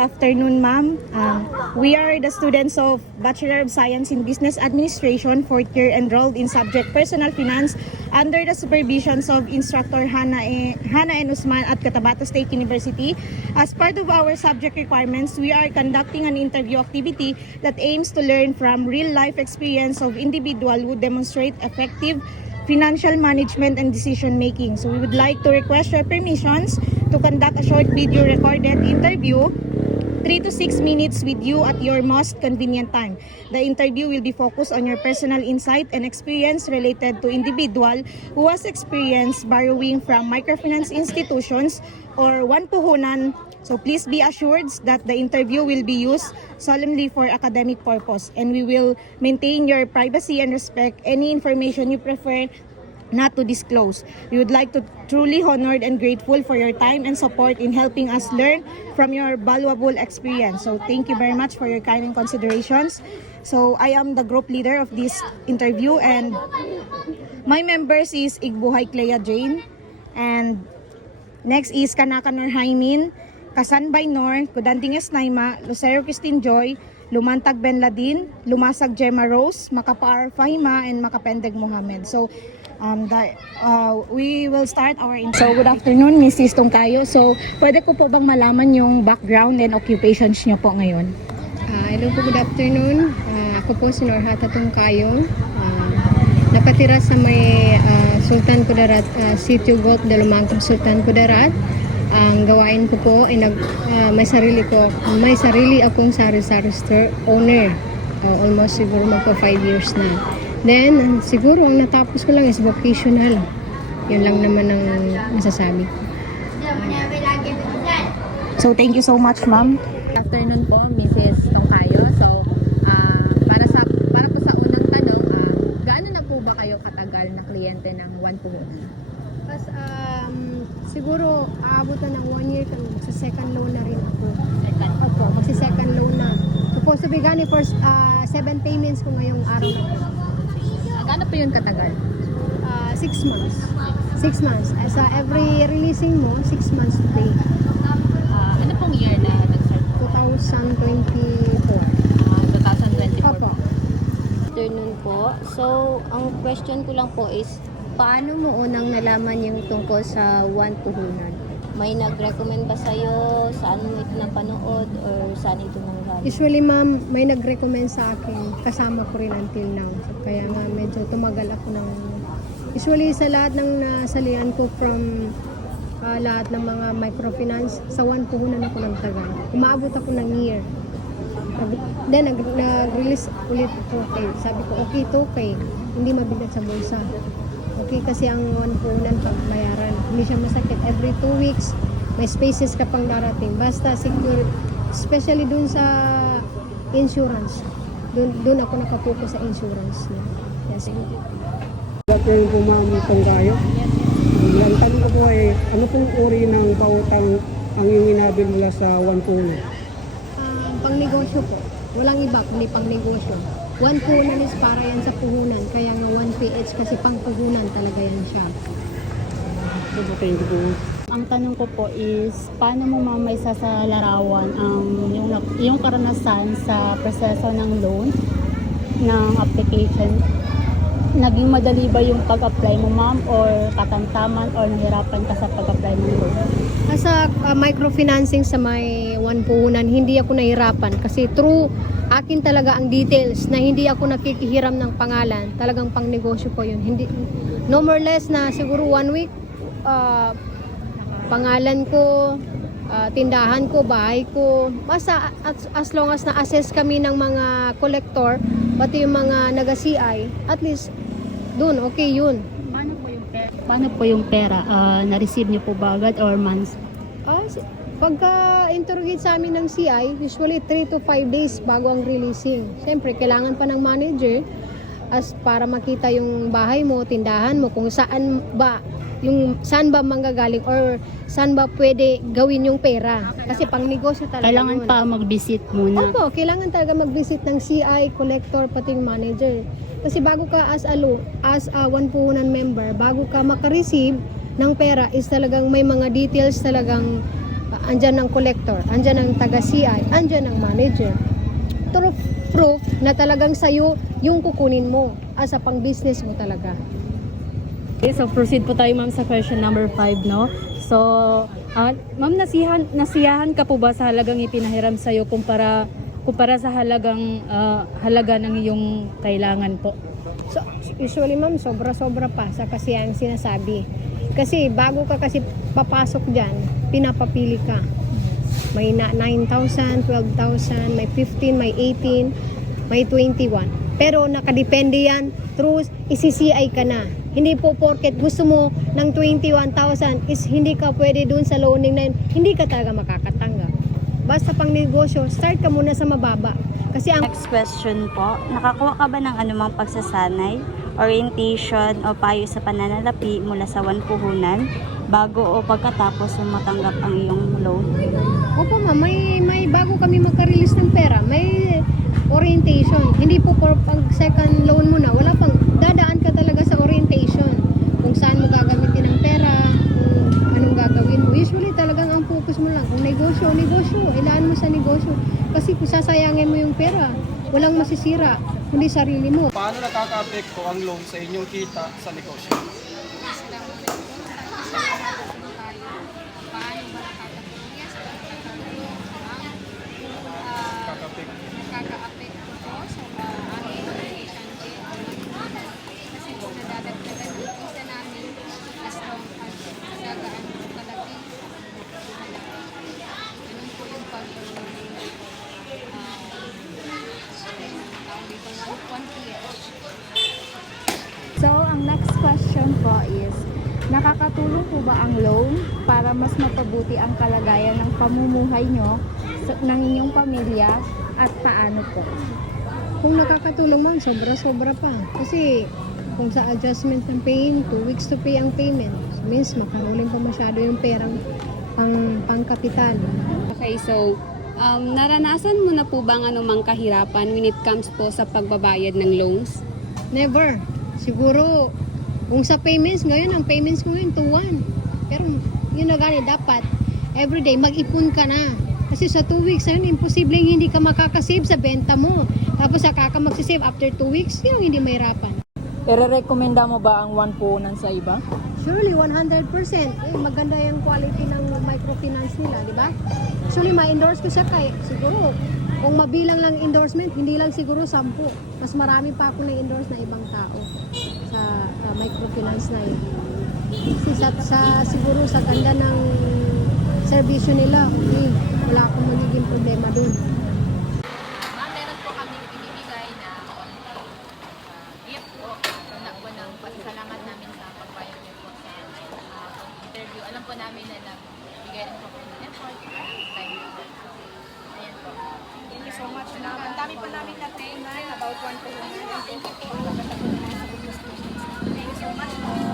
afternoon, ma'am. We are the students of Bachelor of Science in Business Administration, 4th year enrolled in subject Personal Finance under the supervisions of Instructor Hannah and Usman at Cotabato State University. As part of our subject requirements, we are conducting an interview activity that aims to learn from real-life experience of individual who demonstrate effective financial management and decision making. So we would like to request your permissions to conduct a short video recorded interview, 3 to 6 minutes with you at your most convenient time. The interview will be focused on your personal insight and experience related to individual who has experienced borrowing from microfinance institutions or one puhunan. So please be assured that the interview will be used solemnly for academic purpose, and we will maintain your privacy and respect any information you prefer not to disclose. We would like to truly honored and grateful for your time and support in helping us learn from your valuable experience. So thank you very much for your kind and considerations. So I am the group leader of this interview, and my members is Igbuhay Clea Jane, and next is Kanaka Nor Haimin, Kasanbay Nor, Kudantinges Naima, Lucero Christine Joy, Lumantag Ben Ladin, Lumasag Gemma Rose, Makapar Fahima, and Makapendeg Mohammed. So we will start our interview. So good afternoon, Mrs. Tungkayo. So pwede ko po bang malaman yung background and occupations niyo po ngayon? Hello po, good afternoon. Ako po si Norhata Tungkayo. Nakatira sa may Sultan Kudarat, Sitio Golf de Lumangkab, Sultan Kudarat. Ang gawain ko po ay may sarili akong sari-sari store owner. Almost siguro magpa 5 years na. Then siguro ang natapos ko lang is vocational. Yun lang naman ang masasabi. So thank you so much, ma'am. Good afternoon po, Mrs. Tongkayo. So, para po sa unang tanong, gaano na po ba kayo katagal na kliyente ng One Puhunan? Siguro aabutan ng 1 year sa second loan na rin ako. Second? Opo, magsi-second loan na. Supposed to be gani for 7 payments ko ngayong araw na ito. Gaano po yun katagal? 6 months. 6 months. Sa every releasing mo, 6 months to pay. Ano pong year na nag-start po? 2024. 2024 Opo. Afternoon po. So, ang question ko lang po is, paano mo unang nalaman yung tungkol sa One Puhunan? May nag-recommend ba sa'yo? Saan mo ito napanood? Or saan ito nanggaling? Usually, ma'am, may nag-recommend sa akin. Kasama ko rin until now. So, kaya nga, medyo tumagal ako ng... Usually, sa lahat ng nasalihan ko from lahat ng mga microfinance, sa One Puhunan ako nagtagal. Umaabot ako ng year. Then, nag-release ulit ako. Okay. Sabi ko, okay, ito okay. Hindi mabigat sa bulsa. Okay, kasi ang One Puhunan pagbayaran. Hindi siya masakit. Every 2 weeks, may spaces ka pang darating. Basta secure, especially dun sa insurance. Dun ako nakapokus sa insurance. Yes. Dati po ma'am Tongkayo. Ang tanong ko po ay, ano pong uri ng pautang ang iyong inabil mula sa One Puhunan? Pang-negosyo po. Walang iba, kundi pang-negosyo. One Puhunan is para yan sa puhunan. Kaya nga 1PH kasi pang-puhunan talaga yan siya. Thank you po. Ang tanong ko po is, paano mo mamay sasalarawan ang yung karanasan sa proseso ng loan, ng application? Naging madali ba yung pag-apply mo, ma'am, or katamtaman, or nahirapan ka sa pag-apply ng loan? Sa microfinancing sa may One Puhunan, hindi ako nahirapan kasi through akin talaga ang details na hindi ako nakikihiram ng pangalan. Talagang pang negosyo ko yun. Hindi, no more less na siguro 1 week, pangalan ko, tindahan ko, bahay ko. Basta as long as na-assess kami ng mga collector, pati yung mga naga-CI, at least dun, okay yun. Paano po yung pera? Na-receive niyo po ba agad or months? Pagka-interrogate sa amin ng CI, usually 3 to 5 days bago ang releasing. Siyempre, kailangan pa ng manager para makita yung bahay mo, tindahan mo, kung saan ba manggagaling or saan ba pwede gawin yung pera. Kasi pang negosyo talaga Kailangan yun. pa mag-visit muna. Opo, kailangan talaga mag-visit ng CI, collector, pati yung manager. Kasi bago ka as a One Puhunan member, bago ka makareceive ng pera is talagang may mga details talagang andyan ang collector, andyan ang taga-CI, andyan ang manager. Proof na talagang sa'yo yung kukunin mo as a pang-business mo talaga. Okay, so proceed po tayo ma'am sa question number 5, no? So, ma'am, nasiyahan ka po ba sa halagang ipinahiram sa'yo kumpara sa halaga ng iyong kailangan po? So, usually ma'am, sobra-sobra pa sa kasiyahan sinasabi. Kasi bago ka kasi papasok dyan, pinapapili ka. May 9,000, 12,000, may 15, may 18, may 21. Pero nakadepende yan through ICCI ka na. Hindi po porket gusto mo ng 21,000 is hindi ka pwede dun sa loaning na yun, hindi ka talaga makakatanggap. Basta pang negosyo, start ka muna sa mababa. Kasi ang Next question po, nakakuha ka ba ng anumang pagsasanay, orientation o payo sa pananalapi mula sa puhunan bago o pagkatapos mo matanggap ang iyong loan? Opo ma'am, may bago kami magka-release ng pera, may orientation. Hindi po for pag second loan mo na, wala pang, dadaan ka talaga sa orientation. Kung saan mo gagamitin ang pera, kung anong gagawin mo. Usually talagang ang focus mo lang, kung negosyo, ilaan mo sa negosyo. Kasi kung sasayangin mo yung pera, walang masisira, kundi sarili mo. Paano nakaka-apekto ang loan sa inyong kita sa negosyo? Nakaka-apekto po sa aming relationship. Kasi po nadadagdagan ang kita namin as long as nagagaan po kalaki. Ganun po yung So, ang next question po is, nakakatulong po ba ang loan para mas mapabuti ang kalagayan ng pamumuhay nyo ng inyong pamilya at paano po? Kung nakakatulong man, sobra-sobra pa. Kasi kung sa adjustment ng paying, 2 weeks to pay ang payment. So, means makahuling pa masyado yung perang pang-kapital. Okay, so naranasan mo na po bang anumang kahirapan when it comes po sa pagbabayad ng loans? Never. Siguro, kung sa payments ngayon, ang payments ko ngayon 2-1. Pero yun na gani, dapat everyday mag-ipon ka na. Kasi sa 2 weeks na yun, imposibleng hindi ka makakasave sa benta mo. Tapos saka ka magsisave after 2 weeks, yun ang hindi mahirapan. Ire-recommenda mo ba ang puhunan sa iba? Surely, 100%. Maganda yung quality ng microfinance nila, di ba? Actually, ma-endorse ko siya kay, siguro, kung mabilang lang endorsement, hindi lang siguro 10. Mas marami pa ako na-endorse na ibang tao sa microfinance na yun. Kasi siguro sa ganda ng serbisyo nila, wala akong magiging problema dun. Meron po kami ibibigay na gift po na po ng pasasalamat namin sa pagbayad niyo po sa interview. Alam po namin na nagbigay rin po po ng effort time. Ayan po. Thank you so much. Ang dami pa namin natin about 1 puhunan. Thank you po. Thank you so much.